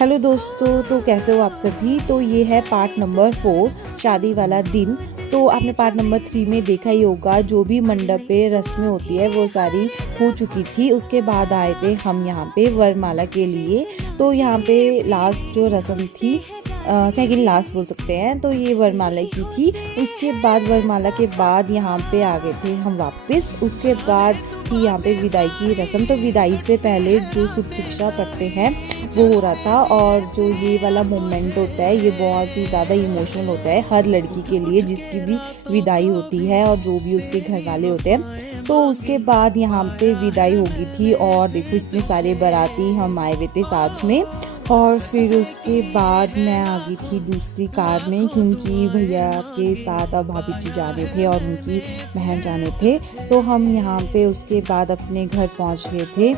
Hello दोस्तों, तो कैसे हो आप सभी। तो ये है पार्ट नंबर 4, शादी वाला दिन। तो आपने पार्ट नंबर 3 में देखा ही होगा, जो भी मंडप पे रस्में होती है वो सारी हो चुकी थी। उसके बाद आए थे हम यहाँ पे वरमाला के लिए। तो यहाँ पे लास्ट जो रस्म थी, सेकंड लास्ट बोल सकते हैं, तो ये वरमाला की थी। उसके बाद वरमाला के बाद यहाँ पे आ गए थे हम वापस। उसके बाद थी यहाँ पे विदाई की रस्म। तो विदाई से पहले जो शुभ शिक्षा पढ़ते हैं वो हो रहा था। और जो ये वाला मोमेंट होता है ये बहुत ही ज़्यादा इमोशनल होता है हर लड़की के लिए जिसकी भी विदाई होती है और जो भी उसके घर वाले होते हैं। तो उसके बाद यहाँ पे विदाई होगी थी और देखो इतने सारे बाराती हम आए हुए थे साथ में। और फिर उसके बाद मैं आ गई थी दूसरी कार में, क्योंकि भैया के साथ अब भाभी जी जा रहे थे और उनकी बहन जाने थे। तो हम यहाँ पे उसके बाद अपने घर पहुँच गए थे।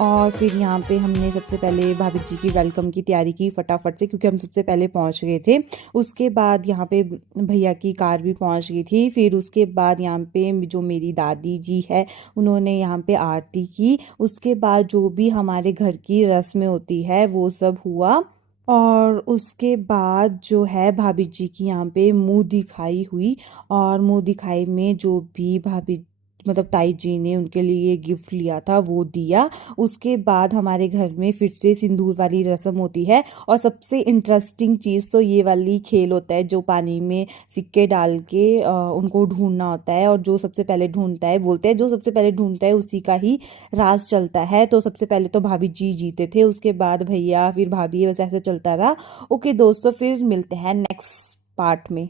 और फिर यहाँ पे हमने सबसे पहले भाभी जी की वेलकम की तैयारी की फटाफट से, क्योंकि हम सबसे पहले पहुँच गए थे। उसके बाद यहाँ पे भैया की कार भी पहुँच गई थी। फिर उसके बाद यहाँ पे जो मेरी दादी जी है उन्होंने यहाँ पे आरती की। उसके बाद जो भी हमारे घर की रस्में होती है वो सब हुआ। और उसके बाद जो है भाभी जी की यहाँ पे मुंह दिखाई हुई। और मुंह दिखाई में जो भी भाभी मतलब ताई जी ने उनके लिए गिफ्ट लिया था वो दिया। उसके बाद हमारे घर में फिर से सिंदूर वाली रस्म होती है। और सबसे इंटरेस्टिंग चीज़ तो ये वाली खेल होता है, जो पानी में सिक्के डाल के उनको ढूंढना होता है। और जो सबसे पहले ढूंढता है, बोलते हैं जो सबसे पहले ढूंढता है उसी का ही राज चलता है। तो सबसे पहले तो भाभी जी जीते थे, उसके बाद भैया, फिर भाभी, बस ऐसे चलता रहा। ओके दोस्तों, फिर मिलते हैं नेक्स्ट पार्ट में।